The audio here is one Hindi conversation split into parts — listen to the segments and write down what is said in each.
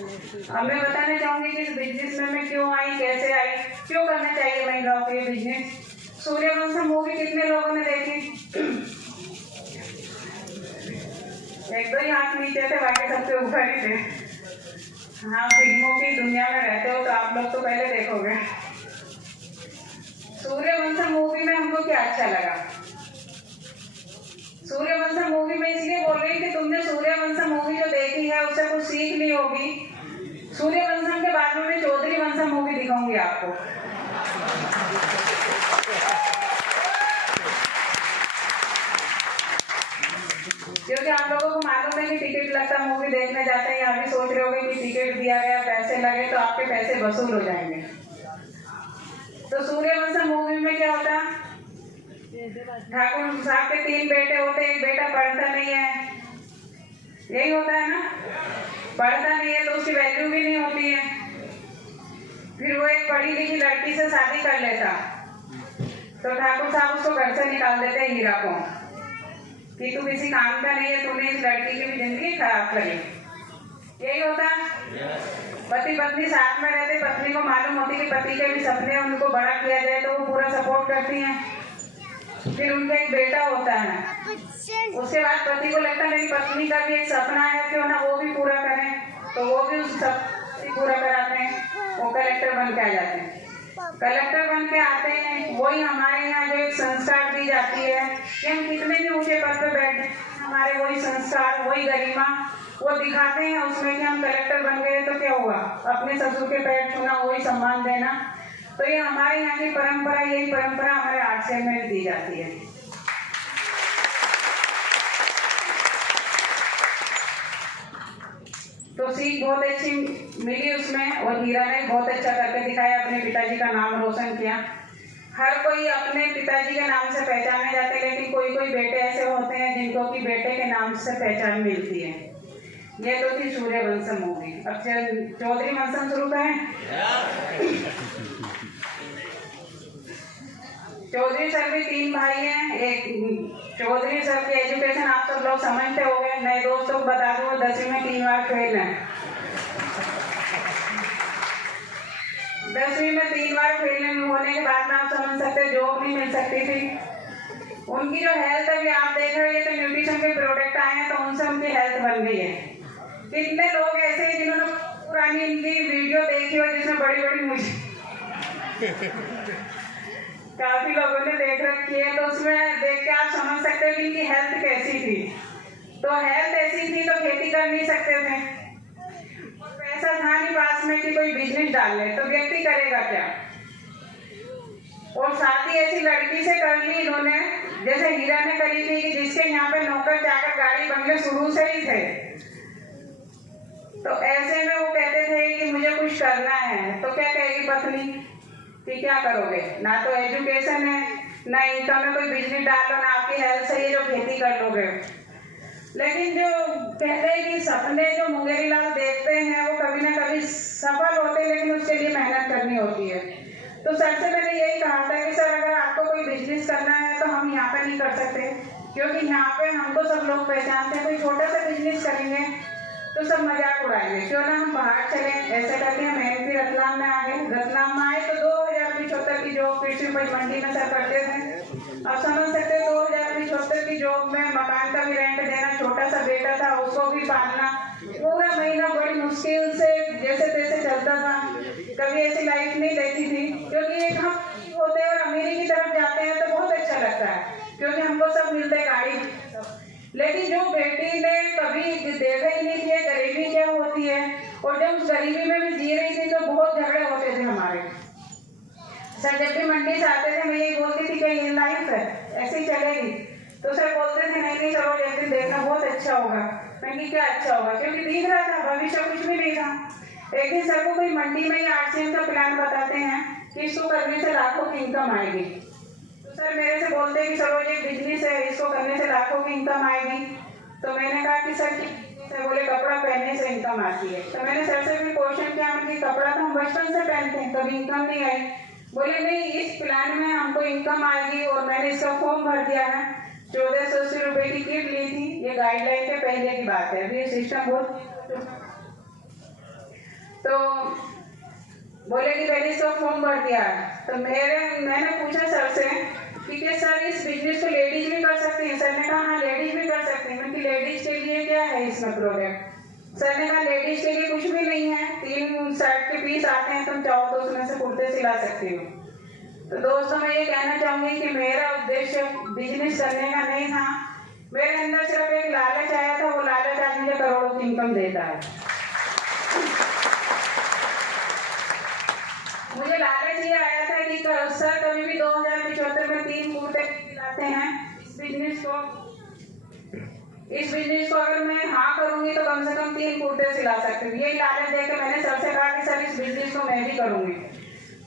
अब मैं बताना चाहूंगी कि इस बिजनेस में मैं क्यों आई, कैसे आई, क्यों करना चाहिए महिलाओं को ये बिजनेस। सूर्यवंशम मूवी कितने लोगों ने देखी? एक दो ही हाथ नीचे थे, बाकी सबसे ऊपर ही थे। हाँ, फिल्मों की दुनिया में रहते हो तो आप लोग तो पहले देखोगे। सूर्यवंशम मूवी में हमको क्या अच्छा लगा? सूर्यवंशम मूवी में इसलिए बोल रही कि तुमने सूर्यवंशम मूवी जो देखी है उससे कुछ सीख ली होगी। सूर्यवंशम के बाद में मैं चौधरी वंशम मूवी दिखाऊंगी आपको। क्योंकि आप लोगों को मालूम है कि टिकट लगता मूवी देखने जाते हैं, यहाँ भी सोच रहे होगे कि टिकट दिया गया, पैसे लगे तो आपके पैसे वसूल हो जाएंगे। तो सूर्यवंशम मूवी में क्या होता? ठाकुर साहब के 3 बेटे होते, एक बेटा पढ़ता नहीं है, यही होता है ना, पढ़ता नहीं है तो उसकी वैल्यू भी नहीं होती है। फिर वो एक पढ़ी लिखी लड़की से शादी कर लेता तो ठाकुर साहब उसको घर से निकाल देते हैं, हीरा को, कि तू किसी काम का नहीं है, तूने इस लड़की की भी जिंदगी खराब करी। यही होता है। पति पत्नी साथ में रहते, पत्नी को मालूम होती कि पति के भी सपने उनको बड़ा किया जाए तो वो पूरा सपोर्ट करती हैं। फिर उनका एक बेटा होता है, उसके बाद पति को लगता है मेरी पत्नी का भी एक सपना है, क्यों ना वो भी पूरा करें, तो वो भी उस सपना पूरा कराते हैं। वो कलेक्टर बन के आ जाते हैं। कलेक्टर बन के आते हैं, वही हमारे यहाँ जो एक संस्कार दी जाती है कि हम कितने भी ऊंचे पद पे बैठे, हमारे वही संस्कार, वही गरिमा वो दिखाते हैं उसमें कि हम कलेक्टर बन गए तो क्या हुआ, अपने ससुर के पैर छूना, वही सम्मान देना। तो ये हमारे यहाँ की परंपरा, यही परंपरा हमारे आर्ट्स में दी जाती है। तो सीख बहुत अच्छी मिली उसमें, और हीरा ने बहुत अच्छा करके दिखाया, अपने पिताजी का नाम रोशन किया। हर कोई अपने पिताजी के नाम से पहचाने जाते हैं, लेकिन कोई कोई बेटे ऐसे होते हैं जिनको कि बेटे के नाम से पहचान मिलती है। ये तो थी सूर्यवंशम मूवी। अब चौधरी वंशम शुरू करें। चौधरी सर भी 3 भाई हैं। एक चौधरी सर की एजुकेशन आप सब लोग समझते हो गए। नए दोस्तों को बता दूं, 10वीं में 3 बार फेल हैं। 10वीं में 3 बार फेल होने के बाद में आप समझ सकते जॉब नहीं मिल सकती थी। उनकी जो हेल्थ अभी आप देख रहे हैं, तो न्यूट्रिशन के प्रोडक्ट आए हैं तो उनसे उनकी हेल्थ बन गई है। कितने लोग ऐसे हैं जिन्होंने पुरानी इनकी वीडियो देखी हो जिसमें बड़ी बड़ी मुझे काफी लोगों ने देख रखी है, तो उसमें देख के आप समझ सकते हो कि इनकी हेल्थ कैसी थी। तो हेल्थ ऐसी थी तो खेती कर नहीं सकते थे, पैसा था नहीं पास में कि कोई बिजनेस डाल ले, तो व्यक्ति करेगा क्या। और साथ ही ऐसी लड़की से कर ली इन्होंने, जैसे हीरा ने करी थी कि जिसके यहाँ पे नौकर चाकर गाड़ी बंगले शुरू से ही थे। तो ऐसे में वो कहते थे कि मुझे कुछ करना है, तो क्या कहेगी पत्नी कि क्या करोगे, ना तो एजुकेशन है, ना इनकम में कोई बिजनेस डाल लो, ना आपकी हेल्थ सही है जो खेती कर लोगे। लेकिन जो कहते हैं कि सपने जो मुंगेरी लाल देखते हैं वो कभी ना कभी सफल होते हैं, लेकिन उसके लिए मेहनत करनी होती है। तो सर से मैंने यही कहा था कि सर अगर आपको कोई बिजनेस करना है तो हम यहाँ पे नहीं कर सकते, क्योंकि यहाँ पे हमको सब लोग पहचानते हैं। कोई छोटा सा बिजनेस करेंगे तो सब मजाक उड़ाएंगे, क्यों ना हम बाहर चले। ऐसे करके हम MP रतलाम में आ गए। रतलाम में आए तो 2075 की जॉब कृषि उपज मंडी में सर करते थे। अब समझ सकते हैं 2075 की जॉब में मकान का भी रेंट देना, छोटा सा बेटा था उसको भी पालना, पूरा महीना बड़ी मुश्किल से जैसे तैसे चलता था। कभी ऐसी लाइफ नहीं देखी थी, क्योंकि एक हम होते हैं और अमीरी की तरफ जाते हैं तो बहुत अच्छा लगता है, क्योंकि हमको सब मिलते हैं, गाड़ी। लेकिन जो बेटी ने कभी देखा ही नहीं थी गरीबी क्या होती है, और जब उस गरीबी में भी जी रही थी तो बहुत झगड़े होते थे हमारे। सर जब भी मंडी से आते थे मैं यही बोलती थी कि ये लाइफ है ऐसे ही चलेगी, तो सर बोलते थे नहीं नहीं चलो एक दिन देखना बहुत अच्छा होगा। मैंने क्या अच्छा होगा, क्योंकि दिख रहा था भविष्य कुछ भी नहीं था। एक दिन सर को कोई मंडी में ही RCM का प्लान बताते हैं कि इसको करने से लाखों की इनकम आएगी। तो सर मेरे से बोलते हैं कि सर ये बिजनेस है, इसको करने से लाखों की इनकम आएगी। तो मैंने कहा कि सर बोले कपड़ा पहनने से इनकम आती है। तो मैंने सर से भी क्वेश्चन किया कि कपड़ा तो हम बचपन से पहनते हैं, कभी इनकम नहीं आई। बोले नहीं, इस प्लान में हमको इनकम आएगी, और मैंने इसका फॉर्म भर दिया है। 1480 रुपए की किट ली थी। ये गाइडलाइन के पहले की बात है, अभी ये सिस्टम बहुत तो बोले कि पहले इसका फॉर्म भर दिया है। तो मैंने पूछा सर से कि क्या सर इस बिजनेस को लेडीज भी कर सकती हैं? सर ने कहा हाँ लेडीज भी कर सकती हैं। मैं लेडीज के लिए क्या है इसमें प्रोजेक्ट? सर ने कहा लेडीज के लिए कुछ भी नहीं है, 3 शर्ट के पीस आते हैं, तुम चाहो तो उसमें से कुर्ते सिला सकती हो। तो दोस्तों मैं ये कहना चाहूंगी कि मेरा उद्देश्य बिजनेस करने का नहीं था, मेरे अंदर सिर्फ एक लालच आया था, वो लालच आज मुझे करोड़ों की इनकम देता है। मुझे लालच ये आया था कि सर कभी भी 2075 में 3 कुर्ते दिलाते हैं। इस बिजनेस को अगर मैं हाँ करूंगी तो कम से कम 3 कुर्ते सिला सकती हूँ। यही लालच देकर मैंने सर से कहा कि सर इस बिजनेस को मैं भी करूंगी।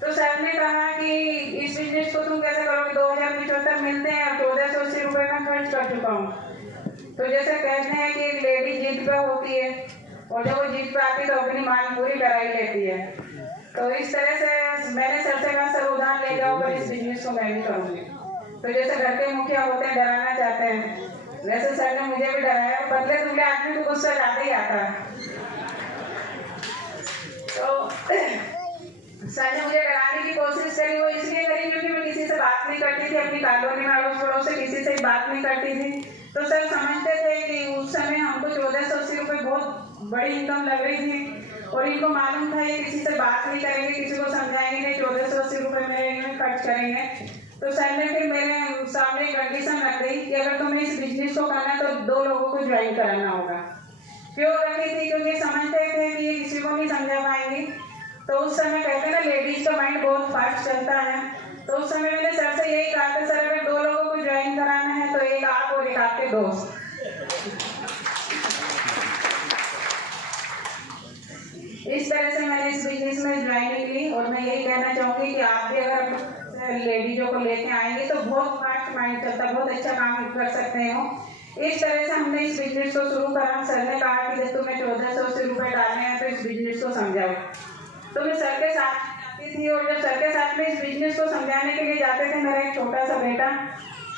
तो सर ने कहा कि इस बिजनेस को तुम कैसे करोगे, 2075 मिलते हैं और 1480 रुपए में खर्च कर चुका हूँ। तो जैसे कहते हैं कि एक लेडी जीत पे होती है और जब वो जीत पे आती है तो अपनी मांग पूरी करा ही लेती है। तो इस तरह से मैंने सर से कहा सर उधार ले जाओ पर इस बिजनेस को मैं भी करूंगी। तो जैसे घर के मुखिया होते हैं डराना चाहते हैं, वैसे सर ने मुझे भी डराया। पतले दुबले आदमी को गुस्सा ज्यादा ही आता है। तो सर ने मुझे डराने की कोशिश करी, वो इसलिए करी क्योंकि मैं किसी से बात नहीं करती थी, अपनी कॉलोनी में अड़ोस पड़ोस से किसी से बात नहीं करती थी। तो सर समझते थे कि उस समय हमको 1480 रुपये बहुत बड़ी इनकम लग रही थी और इनको मालूम था ये किसी से बात नहीं करेंगे, किसी को समझाएंगे नहीं, 1480 रुपये मेरे खर्च करेंगे। तो सर ने फिर मेरे सामने कंडीशन रख दी कि अगर तुम्हें इस बिजनेस को करना है तो 2 लोगों को ज्वाइन कराना होगा। क्यों रखी थी? क्योंकि समझते थे कि ये किसी को नहीं समझा पाएंगे। तो उस समय कहते ना लेडीज का माइंड बहुत फास्ट चलता है। तो उस समय मैंने सर से यही कहा था सर अगर 2 लोगों को ज्वाइन कराना है तो एक आप और एक आपके दोस्त। इस तरह से मैंने इस बिजनेस में ज्वाइनिंग ली और मैं यही कहना चाहूंगी कि आप भी अगर लेडीजों को लेके आएंगे तो बहुत फास्ट माइंड चलता है, बहुत अच्छा काम कर सकते हो। इस तरह से हमने इस बिजनेस को शुरू करा। सर ने कहा कि जब तुम्हें 1480 रुपये डालने हैं तो इस बिजनेस को समझाओ। तो मैं सर के साथ जाती थी और जब सर के साथ में इस बिजनेस को समझाने के लिए जाते थे, मेरा एक छोटा सा बेटा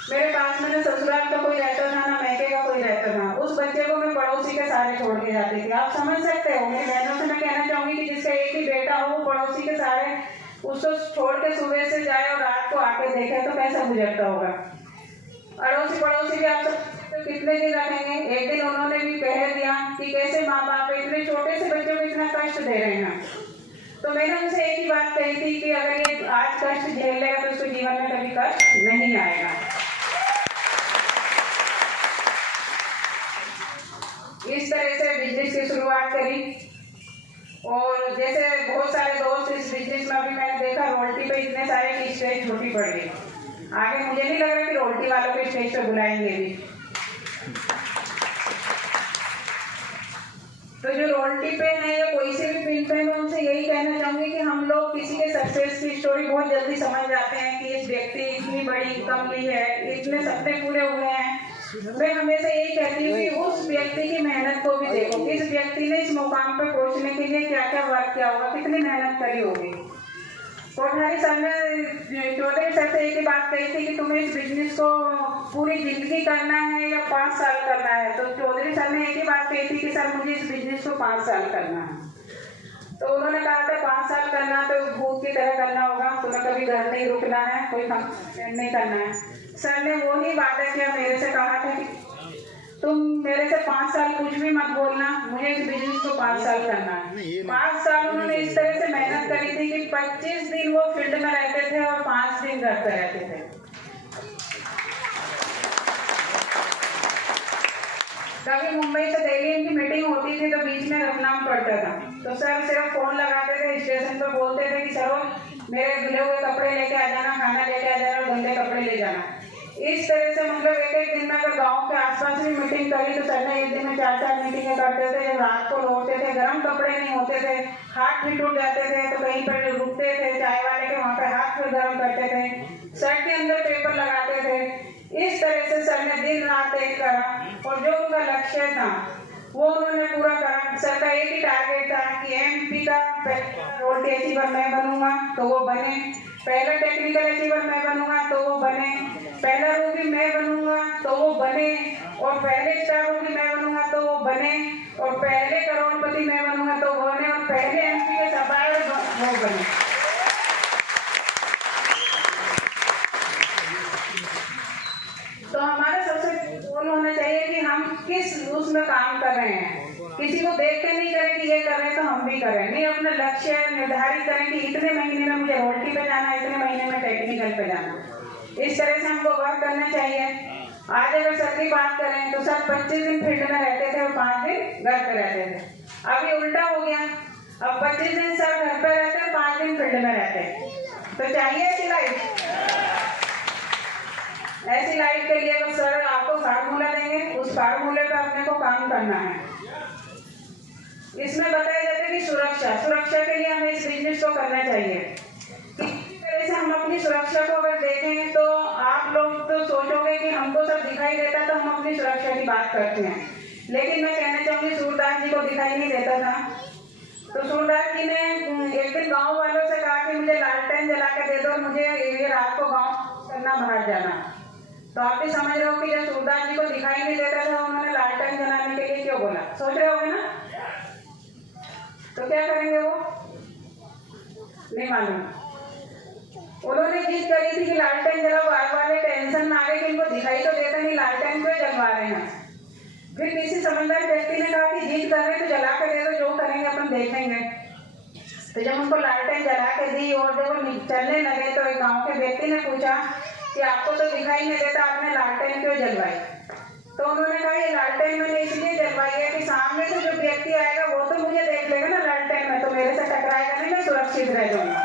मेरे पास में, ससुराल का कोई रहता था ना मैके का कोई रहता था, उस बच्चे को मैं पड़ोसी के सारे छोड़ के जाती थी। आप समझ सकते हो, मेरी बहनों से मैं कहना चाहूंगी कि जिसका एक ही बेटा हो वो पड़ोसी के सारे उसको छोड़ के सुबह से जाए और रात को आके देखे तो कैसा गुजरता होगा। अड़ोसी पड़ोसी भी आप सब तो कितने दिन रखेंगे। एक दिन उन्होंने भी कह दिया कि कैसे माँ बाप इतने छोटे से बच्चों को इतना कष्ट दे रहे हैं। तो मैंने उनसे एक ही बात कही थी कि अगर ये आज कष्ट झेल लेगा तो उसको जीवन में कभी कष्ट नहीं आएगा। इस तरह से बिजनेस की शुरुआत करी और जैसे बहुत सारे दोस्त इस बिजनेस में, अभी मैंने देखा रोल्टी पे इतने सारे की स्टेज छोटी पड़ गई। आगे मुझे नहीं लग रहा कि रोल्टी वालों को स्टेज पे बुलाएंगे भी। तो जो रोल्टी पे है या कोई से भी फील्ड पे, मैं उनसे यही कहना चाहूंगी कि हम लोग किसी के सक्सेस की स्टोरी बहुत जल्दी समझ जाते हैं कि इस व्यक्ति इतनी बड़ी इनकम ली है, इतने सपने पूरे हुए हैं। मैं हमेशा यही कहती हूँ कि उस व्यक्ति की मेहनत को भी देखो, इस व्यक्ति ने इस मुकाम पे पहुंचने के लिए क्या क्या वर्क किया होगा, कितनी मेहनत करी होगी। कोठारी सर ने चौधरी सर से एक ही बात कही थी कि तुम्हें इस बिजनेस को पूरी जिंदगी करना है या 5 साल करना है। तो चौधरी सर ने एक ही बात कही थी कि सर मुझे इस बिजनेस को 5 साल करना है। तो उन्होंने कहा था 5 साल करना तो भूत की तरह करना होगा, तुम्हें कभी घर नहीं रुकना है, कोई फंक्शन नहीं करना है। सर ने वो ही वादा किया, मेरे से कहा था कि तुम मेरे से 5 साल कुछ भी मत बोलना, मुझे इस बिजनेस को 5 साल करना है। 5 साल उन्होंने इस तरह से मेहनत करी थी कि 25 दिन वो फील्ड में रहते थे और 5 दिन घर पे रहते थे। कभी मुंबई से दिल्ली इनकी मीटिंग होती थी तो बीच में रतलाम पड़ता था, तो सर सिर्फ फोन लगाते थे, स्टेशन पर बोलते थे कि सर मेरे धुले हुए कपड़े लेके आ जाना, खाना लेके आ जाना, गंदे कपड़े ले जाना। इस तरह से मतलब एक दिन में अगर गांव के आसपास भी मीटिंग करी तो सर ने एक दिन में 4-4 मीटिंगें करते थे। जब रात को लौटते थे, गर्म कपड़े नहीं होते थे, हाथ भी टूट जाते थे तो कहीं पर रुकते थे, चाय वाले के वहाँ पे हाथ फिर गर्म करते थे, शर्ट के अंदर पेपर लगाते थे। इस तरह से सर ने दिन रात एक करा और जो उनका लक्ष्य था वो उन्होंने पूरा करा। सर का एक ही टारगेट था कि एमपी का रोल्टी अचीवर मैं बनूंगा तो वो बने, पहला टेक्निकल अचीवर मैं बनूंगा तो वो बने, पहला रूबी मैं बनूंगा तो वो बने, और पहले स्टार रूबी मैं बनूंगा तो वो बने, और पहले करोड़पति मैं बनूंगा तो वो बने, और पहले एमपी मुझे रोटी पे जाना, इतने महीने में टेक्निकल पे जाना। इस तरह से हमको वर्क करना चाहिए। आज अगर सर की बात करें तो सब 25 दिन फील्ड में रहते थे और 5 दिन घर पे रहते थे। अभी उल्टा हो गया, अब 25 दिन सर घर पे रहते हैं, 5 दिन फील्ड में रहते हैं। तो चाहिए ऐसी लाइफ? ऐसी लाइफ के लिए बस सर आपको फार्मूला देंगे, उस फार्मूले पे अपने को काम करना है। इसमें बताया जाता है कि सुरक्षा के लिए हमें इस बिजनेस को करना चाहिए। किसी तरह से हम अपनी सुरक्षा को अगर देखें तो आप लोग तो सोचोगे कि हमको सब दिखाई देता तो हम अपनी सुरक्षा की बात करते हैं, लेकिन मैं कहना चाहूंगी सूरदास जी को दिखाई नहीं देता था। तो सूरदास जी ने एक दिन गांव वालों से कहा कि मुझे लालटेन जला के दे दो, मुझे ये रात को गांव करना, बाहर जाना। तो आप भी समझ रहे हो कि जब सूरदास जी को दिखाई नहीं देता था उन्होंने लालटेन जलाने के लिए क्यों बोला, सोच रहे होगे ना? तो क्या करेंगे वो? नहीं मालूम। उन्होंने जिद करी थी कि लालटेन जलाओ, आग वाले टेंशन में आ गए कि इनको दिखाई तो देता नहीं, लालटेन क्यों जलवा रहे हैं। फिर किसी समझदार व्यक्ति ने कहा कि जिद कर रहे हैं तो जला के दे दो, जो करेंगे अपन देखेंगे। तो जब उनको लालटेन जला के दी और जब वो चलने लगे तो एक गांव के व्यक्ति ने पूछा कि आपको तो दिखाई नहीं देता, आपने लालटेन क्यों जलवाई? तो उन्होंने कहा ये लालटेन मैंने इसलिए जलवाई है कि सामने से जो व्यक्ति आएगा वो तो मुझे देख लेगा ना लालटेन में, तो मेरे से टकराएगा नहीं, मैं सुरक्षित रह जाऊंगा।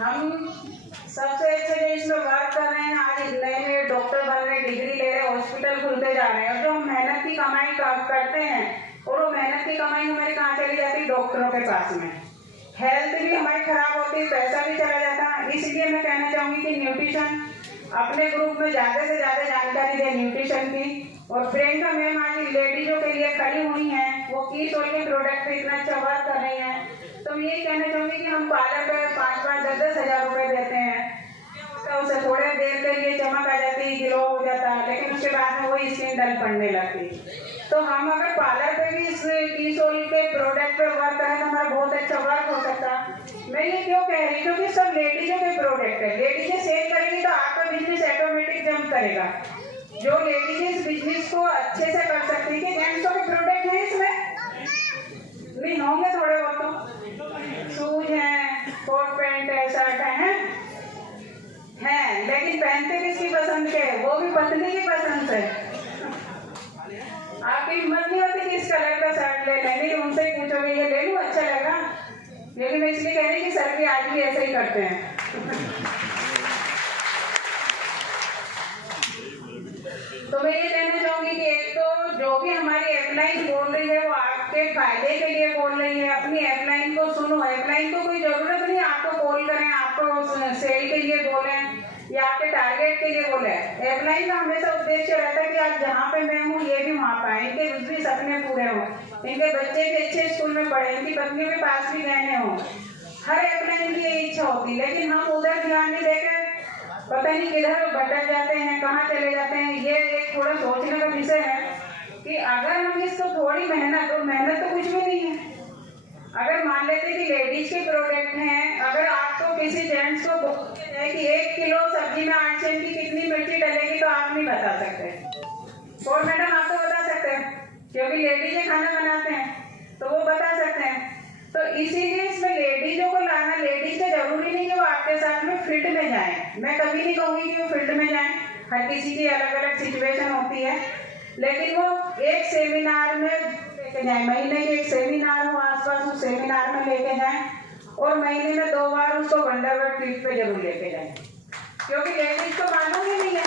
हम सबसे अच्छे जो इसमें वर्क कर रहे हैं, आज नए नए डॉक्टर बन रहे, डिग्री ले रहे, हॉस्पिटल खुलते जा रहे हैं, और जो हम मेहनत की कमाई करते हैं और वो मेहनत की कमाई हमारी कहाँ चली जाती है? डॉक्टरों के पास में। हेल्थ भी हमारी खराब होती है, पैसा भी चला जाता है। इसलिए मैं कहना चाहूंगी कि न्यूट्रिशन अपने ग्रुप में ज्यादा से ज्यादा जानकारी दे न्यूट्रिशन की। और प्रियंका मैम आज लेडीजों के लिए खड़ी हुई हैं, वो कीस ऑयल के प्रोडक्ट पे इतना अच्छा वर्क कर रही हैं। तो मैं यही कहना चाहूंगी कि हम पार्लर पे 5-5, 10-10 हजार रुपए देते हैं, तो उसे थोड़े देर के लिए चमक आ जाती, ग्लो हो जाता है, लेकिन उसके बाद में वही स्किन डल पड़ने लगती। तो हम अगर पार्लर पे भी इस कीस ऑयल के प्रोडक्ट पे वर्क करें तो हमारा बहुत अच्छा वर्क हो सकता है। मैं ये क्यों कह रही हूँ? क्योंकि सब लेडीजों के प्रोडक्ट है, लेडीजें सेल करेंगी तो आपका बिजनेस ऑटोमेटिक जंप करेगा। जो लेडीज इस बिजनेस को अच्छे से कर सकती है, जेंट्सों के प्रोडक्ट है इसमें नहीं होंगे थोड़े बहुत, तो शूज हैं, कोट पैंट है, शर्ट है, लेकिन पहनते किसकी पसंद के? वो भी पतली की पसंद से। आपकी हिम्मत नहीं होती कि इस कलर का शर्ट ले लें, नहीं उनसे ही पूछोगे ये ले लूं, अच्छा लगा। लेकिन मैं इसलिए कह रही कि सर भी आज भी ऐसे ही करते हैं। तो मैं ये कहना चाहूंगी कि एक तो जो भी हमारी अपलाइन बोल रही है वो आपके फायदे के लिए बोल रही है। अपनी अपलाइन को सुनो, अपलाइन को कोई जरूरत नहीं आपको कॉल करें, आपको सेल के लिए बोले या आपके टारगेट के लिए बोले। अपलाइन का हमेशा उद्देश्य रहता है कि आज जहाँ पे मैं हूँ ये भी वहाँ पाए, इनके भी सपने पूरे हों, इनके बच्चे भी अच्छे स्कूल में पढ़े, इनकी पत्नी भी पास भी गहने हों। हर अपलाइन की यही इच्छा होती है, लेकिन हम उधर ध्यान नहीं देकर पता नहीं किधर भटक जाते हैं, कहाँ चले जाते हैं। ये एक थोड़ा सोचने का विषय है कि अगर हम इसको थोड़ी मेहनत, और मेहनत तो कुछ भी नहीं है। अगर मान लेते कि लेडीज के प्रोडक्ट हैं, अगर आपको किसी जेंट्स को बोलते हैं कि 1 किलो सब्जी में 8 सेंट की कितनी मिर्ची डलेगी तो आप नहीं बता सकते, और मैडम आपको बता सकते हैं क्योंकि लेडीजें खाना बनाते हैं तो वो बता सकते हैं। तो इसीलिए इसमें लेडीजों को लाना, लेडीज का जरूरी नहीं कि वो आपके साथ में फील्ड में जाए। मैं कभी नहीं कहूंगी कि वो फील्ड में जाए, हर किसी की अलग अलग सिचुएशन होती है, लेकिन वो एक सेमिनार में लेके जाए, महीने के एक सेमिनार हो आसपास, उस सेमिनार में लेके जाए, और महीने में 2 बार उसको वंडरवर्ड ट्रिप पे जरूर लेके जाए। क्योंकि लेडीज को मालूम ही नहीं है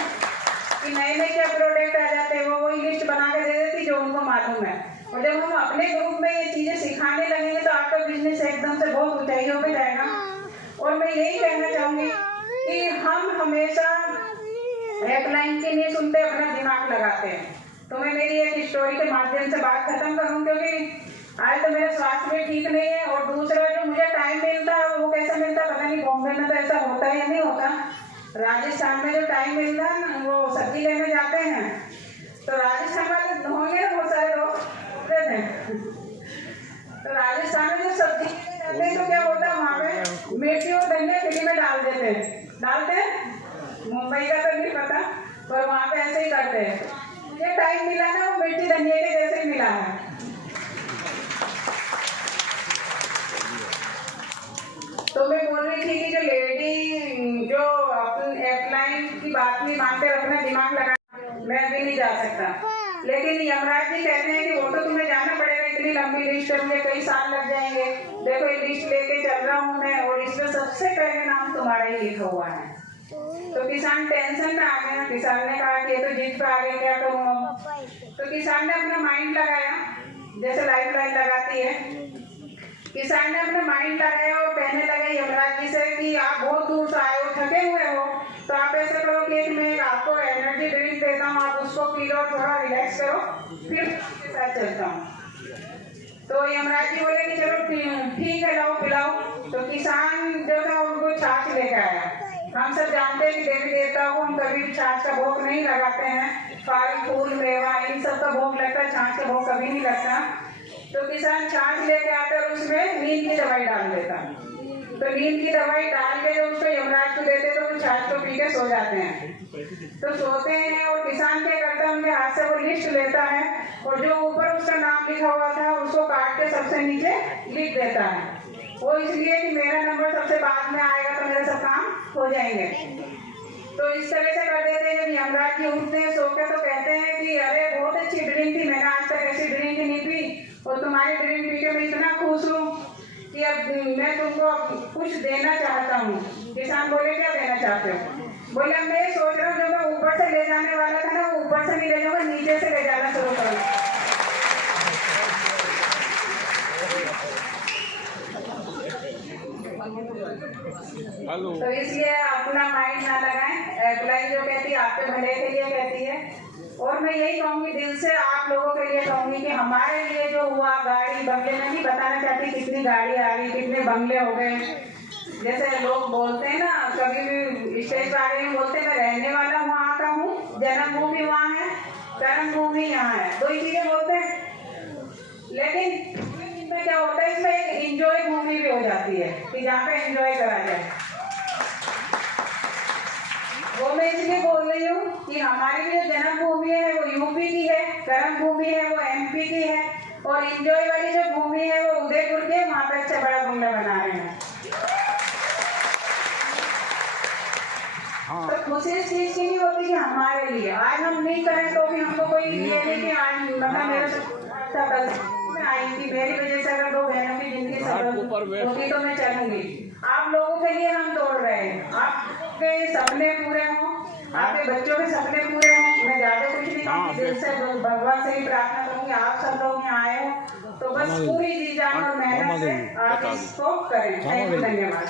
कि नए नए क्या प्रोडक्ट आ जाते हैं, वो वही लिस्ट बना के दे देती जो उनको मालूम है। और जब हम अपने ग्रुप में ये चीजें सिखाने लगेंगे तो आपका बिजनेस एकदम से बहुत ऊंचाइयों पे जाएगा। और मैं यही कहना चाहूंगी कि हम हमेशा हेल्पलाइन की नहीं सुनते, अपना दिमाग लगाते हैं। तो मैं मेरी एक स्टोरी के माध्यम से बात खत्म करूं, क्योंकि आज तो मेरा स्वास्थ्य भी ठीक नहीं है, और दूसरा जो मुझे टाइम मिलता है वो कैसा मिलता है पता नहीं। बॉम्बे में तो ऐसा होता है या नहीं होता, राजस्थान में जो टाइम मिलता है ना, वो सब्जी लेने जाते हैं तो राजस्थान वाले होंगे ना बहुत सारे लोग थे, तो राजस्थान में जो सब्जी लेने जाते हैं तो क्या होता है वहाँ पे मिर्ची और धनिया फ्री में डालते हैं। मुंबई का तो नहीं पता, पर वहाँ पे ऐसे ही करते हैं। मुझे टाइम मिला ना, वो मिर्ची धनिया के जैसे मिला है। लंबी लिस्ट है, मुझे कई साल लग जाएंगे। देखो ये लिस्ट लेके चल रहा हूँ मैं और इसमें सबसे पहले नाम तुम्हारा ही लिखा हुआ है। तो किसान टेंशन में आ गया। किसान ने कहा कि ये तो जिद पे आ गए, क्या करूँ अब। तो किसान ने अपना माइंड लगाया, जैसे लाइफ लाइन लगाती है। किसान ने अपना माइंड लगाया और कहने लगे यमराज जी से कि आप बहुत दूर से आए हो, थके हुए हो, तो आप ऐसे करो कि मैं आपको एनर्जी ड्रिंक देता हूँ, आप उसको पी लो, थोड़ा रिलैक्स करो, फिर उसके साथ चलता हूँ। तो यमराज जी बोले कि चलो ठीक है, लाओ पिलाओ। तो किसान जो था उनको छाछ लेकर आया। हम सब जानते हैं कि देवी देवताओं को हम कभी भी छाछ का भोग नहीं लगाते हैं। फल फूल मेवा इन सब का भोग लगता है, छाछ का भोग कभी नहीं लगता। तो किसान छाछ लेके आता है, उसमें नींद की दवाई डाल देता। तो नींद की दवाई डाल के जो उसको यमराज को देते तो वो छाछ को पी के सो जाते हैं। तो सोते हैं और किसान क्या करता है, उनके हाथ से वो लिस्ट लेता है और जो ऊपर उसका नाम लिखा हुआ था उसको काट के सबसे नीचे लिख देता है। वो इसलिए कि मेरा नंबर सबसे बाद में आएगा तो मेरे सब काम हो जाएंगे। तो इस तरह से कर देते हैं। जब यमराज जी उठते हैं सो के तो कहते हैं कि अरे बहुत अच्छी ड्रिंक थी, मैंने आज तक ऐसी ड्रिंक नहीं पी और तुम्हारी ड्रिंक पी के मैं इतना खुश हूँ कि अब मैं तुमको कुछ देना चाहता हूँ। किसान बोले क्या देना चाहते हो? बोले मैं सोच रहा हूँ जो मैं ऊपर से ले जाने वाला था ना, वो ऊपर से नहीं ले जाऊंगा, नीचे से ले जाना शुरू करूँ। तो इसलिए अपना माइंड ना लगाएं। एप्लाई जो कहती है आपके भले के लिए कहती है। और मैं यही कहूंगी दिल से आप लोगों के लिए कहूंगी कि हमारे लिए जो हुआ गाड़ी बंगले में नहीं बताना चाहती कितनी गाड़ी आ गई, कितने बंगले हो गए। जैसे लोग बोलते हैं ना, कभी भी स्टेज पर आ रहे हैं बोलते हैं मैं रहने वाला वहाँ का हूँ, जन्मभूमि वहाँ है, कर्मभूमि यहाँ है, दो ही चीजें बोलते हैं। लेकिन इसमें क्या होता है, इसमें एक इंजॉय भूमि भी हो जाती है कि जहाँ पे एंजॉय करा जाए। वो मैं इसलिए बोल रही हूँ कि हमारी जो जन्मभूमि है वो यूपी की है, कर्म भूमि है वो एमपी की है, और इंजॉय वाली जो भूमि है वो उदयपुर की है। वहाँ पे अच्छा बड़ा बंगला बना रहे हैं। तो खुशी इस चीज की नहीं होती कि हमारे लिए आज हम नहीं करें तो भी हमको कोई ये नहीं कि आज मतलब मेरे से मैं आएंगी, मेरी वजह से अगर दो बहनों की जिंदगी सफल होगी तो मैं चलूंगी। आप लोगों के लिए हम तोड़ रहे हैं, आपके सपने पूरे हों, आपके बच्चों के सपने पूरे हों। मैं ज्यादा कुछ नहीं कहूँगी, दिल से भगवान से ही प्रार्थना करूंगी आप सब लोग यहाँ आए हो तो बस पूरी जी जान और मेहनत से आप इसको करें। धन्यवाद।